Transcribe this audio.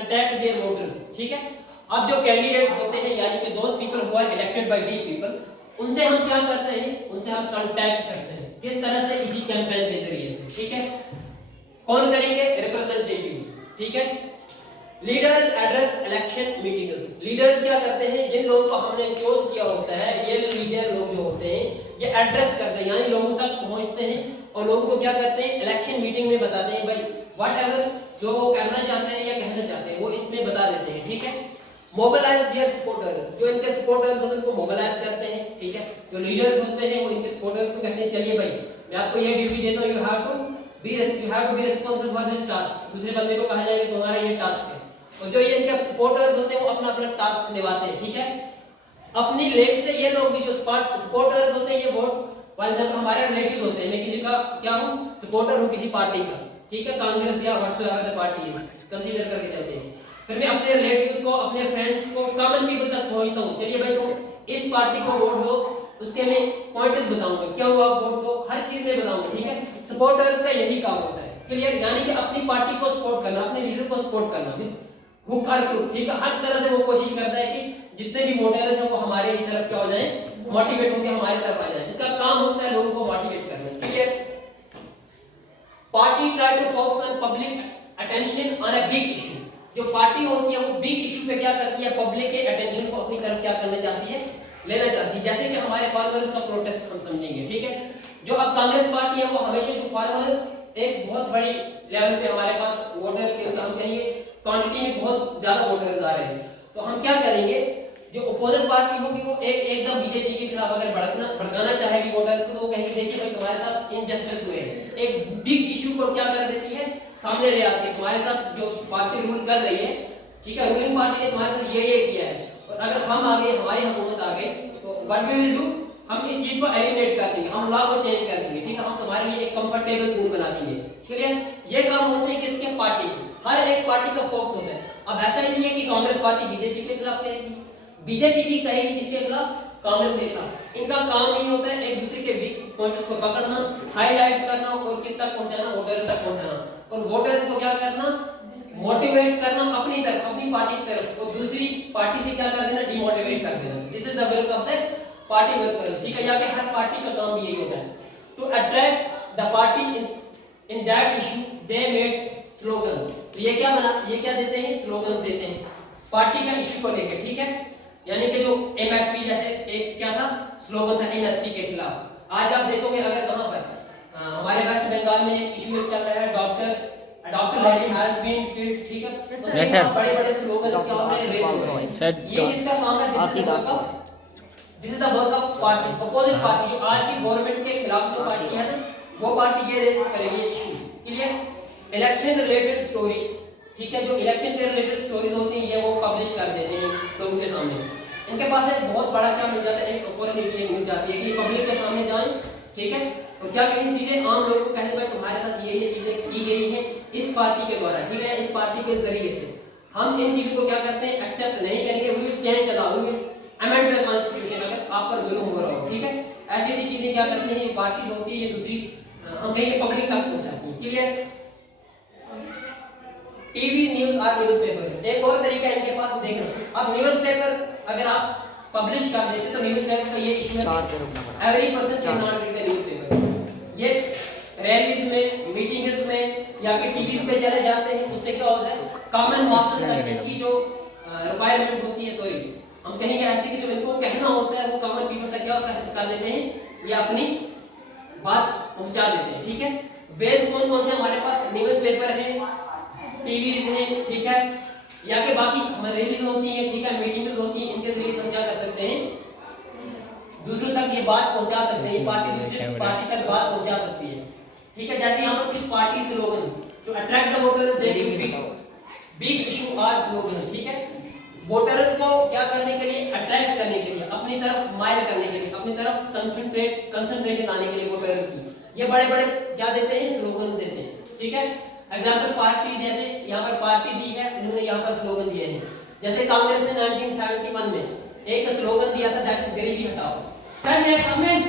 contact their voters, ठीक है। अब जो कैंडिडेट होते हैं यानी कि those people who are elected by we people, उनसे हम क्या करते हैं, उनसे हम कांटेक्ट करते हैं। किस तरह से? इसी कैंपेन के जरिए से, ठीक है। कौन करेंगे? रिप्रेजेंटेटिव्स, ठीक है। Leaders address election meetings, leaders क्या करते हैं, जिन लोगों को हमने चूज किया होता है, ये लीडर लोग जो होते हैं ये एड्रेस करते हैं यानी लोगों तक पहुंचते हैं और लोगों को क्या करते हैं, इलेक्शन मीटिंग में बताते हैं भाई व्हाटएवर जो वो करना चाहते हैं या कहना चाहते हैं वो इसमें बता देते हैं, ठीक है। मोबिलाइज देयर सपोर्टर्स, जो इनके सपोर्टर्स होते हैं उनको मोबिलाइज करते हैं, ठीक है। जो लीडर्स होते हैं वो इनके सपोर्टर्स को कहते हैं चलिए भाई मैं आपको ये ड्यूटी देता हूं, you have to be responsible for this task. दूसरे बंदे को कहा जाएगा तुम्हारा ये टास्क है और जो ये इनके सपोर्टर्स होते हैं वो अपना अपना टास्क निभाते हैं, ठीक है। अपनी लेग से ये लोग भी जो सपोर्टर्स होते हैं ये वोट फॉर एग्जांपल हमारे रिलेटिव्स होते हैं, मैं किसी का क्या हूं, सपोर्टर हूं किसी पार्टी का, ठीक है, कांग्रेस या whatever the party is, consider करके चलते हैं। फिर मैं अपने रिलेटिव्स को अपने फ्रेंड्स को कॉमन पीपल तक पहुंचता हूं, चलिए भाई तुम इस पार्टी को वोट दो, उसके मैं पॉइंट्स बताऊंगा क्यों आप वोट दो, हर चीज में बताऊंगा, ठीक है। सपोर्टर्स का यही काम होता है, क्लियर, यानी कि अपनी पार्टी को सपोर्ट करना, अपने लीडर को सपोर्ट करना, हुक और क्रूक, ठीक है। हर तरह से वो कोशिश करता है कि जितने भी वोटर्स हैं वो हमारे ही तरफ क्या हो जाएं, मोटिवेट होकर हमारे तरफ आ जाएं। इसका काम होता है लोगों को मोटिवेट करना, clear. Party try to focus on public attention on a big issue, जो पार्टी होती है वो बिग इशू पे क्या करती है, पब्लिक के अटेंशन को अपनी तरफ क्या करना चाहती है, लेना चाहती है। जैसे कि हमारे फार्मर्स का प्रोटेस्ट हम समझेंगे, ठीक है। जो अब कांग्रेस पार्टी है वो हमेशा जो फार्मर्स एक बहुत बड़ी लेवल पे हमारे पास वोटर के हम कहेंगे क्वांटिटी में बहुत ज्यादा वोटर्स आ रहे हैं, तो हम क्या करेंगे, जो अपोजिट पार्टी होगी वो एकदम बीजेपी के खिलाफ अगर भड़काना चाहेगी वोटर्स को तो वो कहेगी देखिए भाई तुम्हारे साथ इनजस्टिस हुए है, एक बिग इशू को क्या कर देती है, सामने ले आती है, तुम्हारे साथ जो पार्टी रूल कर रही है, ठीक है, रूलिंग पार्टी ने तुम्हारे साथ ये किया है और अगर हम आ गए, हमारी हुकूमत आ गई तो व्हाट वी विल डू, हम इस चीज को एलिमिनेट कर देंगे, हम लॉ को चेंज कर देंगे, ठीक है, हम तुम्हारे लिए एक कंफर्टेबल जोन बना देंगे, क्लियर। ये काम होते हैं किसके, पार्टी के, हर एक पार्टी का फोकस होता है। अब ऐसा नहीं है कि कांग्रेस पार्टी बीजेपी के खिलाफ कहेगी, बीजेपी भी कहेगी इसके खिलाफ, कांग्रेस के खिलाफ, इनका काम ही होता है एक दूसरे के वीक पॉइंट्स को पकड़ना, हाईलाइट करना और किस तक पहुंचाना, वोटर्स तक पहुंचाना, और वोटर्स को क्या करना, मोटिवेट करना अपनी तरफ, अपनी पार्टी की तरफ, और दूसरी पार्टी से क्या कर देना, डिमोटिवेट कर देना। This is the work of the party workers, ठीक है। यहाँ पे हर पार्टी का काम भी यही होता है, to attract the party in that issue they made slogans, तो ये क्या देते हैं, स्लोगन देते हैं पार्टी का इशू को लेकर, ठीक है। यानी कि जो एमएसपी जैसे एक क्या था, स्लोगन था एमएसपी के खिलाफ। आज आप देखोगे अगर कहां पर हमारे वेस्ट बंगाल में एक इशू चल रहा है, doctor lady has been killed, ठीक है, तो बड़े-बड़े स्लोगन्स क्या होते हैं, रेज, ये किसका काम है, this is the work of party, opposite party, जो आज की गवर्नमेंट के खिलाफ जो पार्टी है ना वो पार्टी ये रेज करेगी issue, clear. Election related stories, ठीक है, जो इलेक्शन के रिलेटेड स्टोरीज होती हैं ये वो पब्लिश कर देते हैं लोगों के सामने। इनके पास एक बहुत बड़ा क्या मिल जाता है, एक अपॉर्चुनिटी मिल जाती है कि पब्लिक के सामने जाएं, ठीक है, और क्या कहें, सीधे आम लोगों को कहें भाई तुम्हारे साथ ये चीजें की गई हैं इस पार्टी के द्वारा, ठीक है, इस पार्टी के जरिए से हम इन चीजों को क्या करते हैं, एक्सेप्ट नहीं करेंगे, we will change the law, we will amend the constitution, अगर आप पर जुल्म हो रहा हो, ठीक है। ऐसी चीजें क्या करती हैं, ये पार्टीज होती है, ये दूसरी हम कहेंगे पब्लिक तक पहुंचाती है, क्लियर। टीवी न्यूज़ और न्यूज़पेपर, एक और तरीका इनके पास देखना। अब न्यूज़पेपर अगर आप पब्लिश कर देते तो न्यूज़पेपर का ये इशू है, every person can not read the newspaper, ये रैलीज में, मीटिंग्स में या फिर टीवी पे चले जाते हैं, उससे क्या होता है, कॉमन मास की जो रिक्वायरमेंट होती है, सॉरी हम कहेंगे ऐसे कि जो इनको कहना होता है वो कॉमन पीपल तक क्या कर देते हैं, ये अपनी बात पहुंचा देते हैं, ठीक है। वेज कौन से हमारे पास, न्यूज़पेपर है, टीवीज हैं, ठीक है, या कि बाकी हमारी रिलीज होती है, ठीक है, मीटिंग्स होती हैं, इनके जरिए हम क्या कर सकते हैं, दूसरों तक ये बात पहुंचा सकते हैं, ये पार्टी दूसरी पार्टी तक बात पहुंचा सकती है, ठीक है। जैसे यहाँ पर कुछ party slogans to attract the voters, they give big issue are slogans, ठीक है, वोटर्स को क्या करने के लिए, अट्रैक्ट करने के लिए, अपनी तरफ माइल करने के लिए, अपनी तरफ कंसंट्रेशन लाने के लिए वोटर्स की ये बड़े-बड़े क्या देते हैं, स्लोगन्स देते हैं, ठीक है। एग्जाम्पल पार्टी, जैसे यहाँ पर पार्टी दी है, उन्होंने यहाँ पर स्लोगन दिए हैं, जैसे कांग्रेस ने 1971 में एक स्लोगन दिया था, दैट गरीबी हटाओ। सर मैं कमेंट